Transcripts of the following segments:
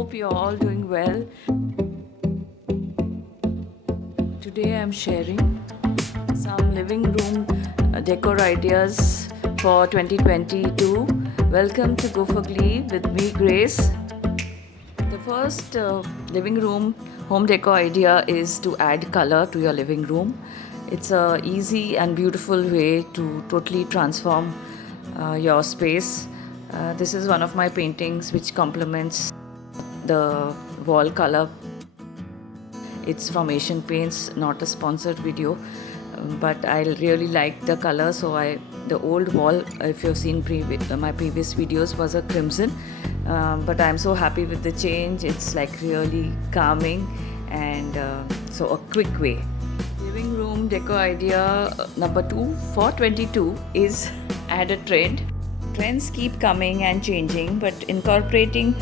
Hope you're all doing well. Today I'm sharing some living room decor ideas for 2022. Welcome to Go for Glee with me, Grace. The first living room home decor idea is to add color to your living room. It's a easy and beautiful way to totally transform your space. This is one of my paintings which complements the wall color. It's from Asian Paints, not a sponsored video, but I really like the color. So the old wall, if you've seen my previous videos, was a crimson, but I'm so happy with the change. It's like really calming, and so a quick way. Living room decor idea number 2 for 22 is add a trend. Trends keep coming and changing, but incorporating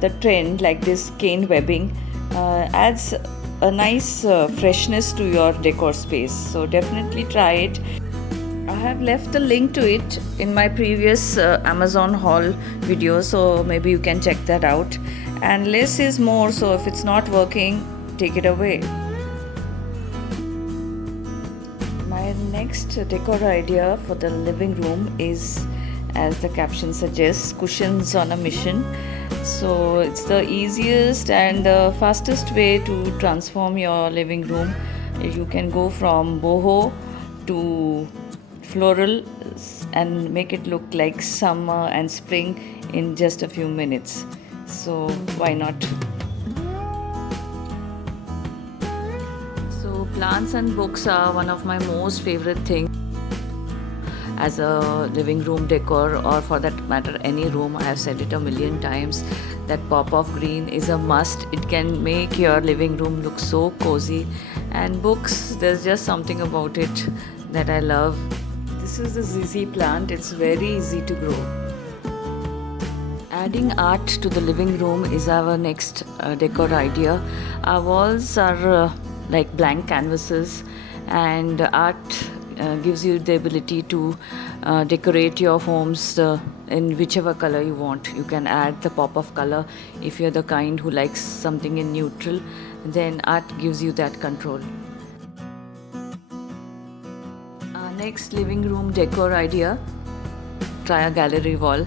the trend like this cane webbing adds a nice freshness to your decor space. So definitely try it. I have left a link to it in my previous Amazon haul video, so maybe you can check that out. And less is more, so if it's not working, take it away. My next decor idea for the living room is, as the caption suggests, cushions on a mission. So it's the easiest and the fastest way to transform your living room. You can go from boho to floral and make it look like summer and spring in just a few minutes. So why not? So plants and books are one of my most favorite things as a living room decor, or for that matter any room. I have said it a million times that pop of green is a must. It can make your living room look so cozy. And books, there's just something about it that I love. This is the ZZ plant. It's very easy to grow. Adding art to the living room is our next decor idea. Our walls are like blank canvases, and art gives you the ability to decorate your homes in whichever color you want. You can add the pop of color. If you're the kind who likes something in neutral, then art gives you that control. Next living room decor idea, try a gallery wall.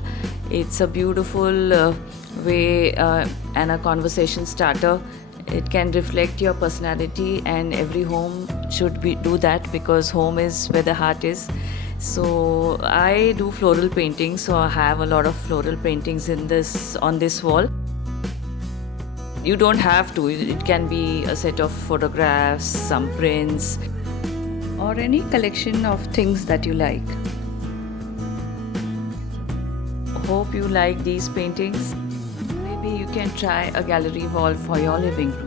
It's a beautiful way and a conversation starter. It can reflect your personality, and every home should do that, because home is where the heart is. So I do floral painting, so I have a lot of floral paintings on this wall. You don't have to. It can be a set of photographs, some prints, or any collection of things that you like. Hope you like these paintings. Maybe you can try a gallery wall for your living room.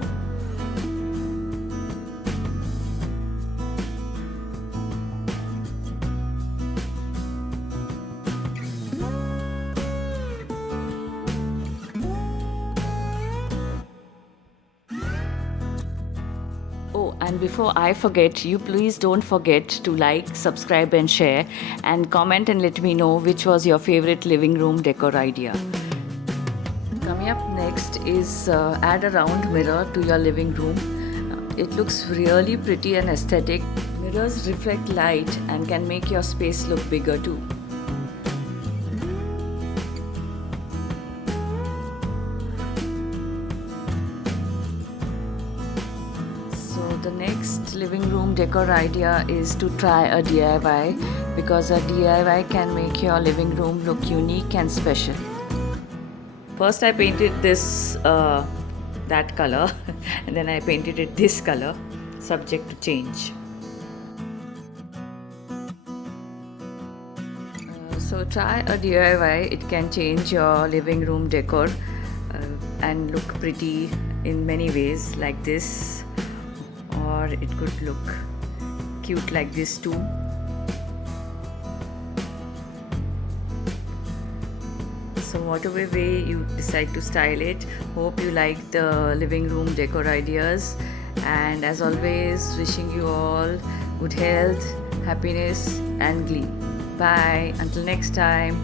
Oh, and before I forget, you please don't forget to like, subscribe and share, and comment and let me know which was your favorite living room decor idea. Coming up next is add a round mirror to your living room. It looks really pretty and aesthetic. Mirrors reflect light and can make your space look bigger too. So the next living room decor idea is to try a DIY, because a DIY can make your living room look unique and special. First I painted this that color and then I painted it this color, subject to change. So try a DIY. It can change your living room decor and look pretty in many ways, like this, or it could look cute like this too. So whatever way you decide to style it, hope you like the living room decor ideas, and as always, wishing you all good health, happiness and glee. Bye, until next time.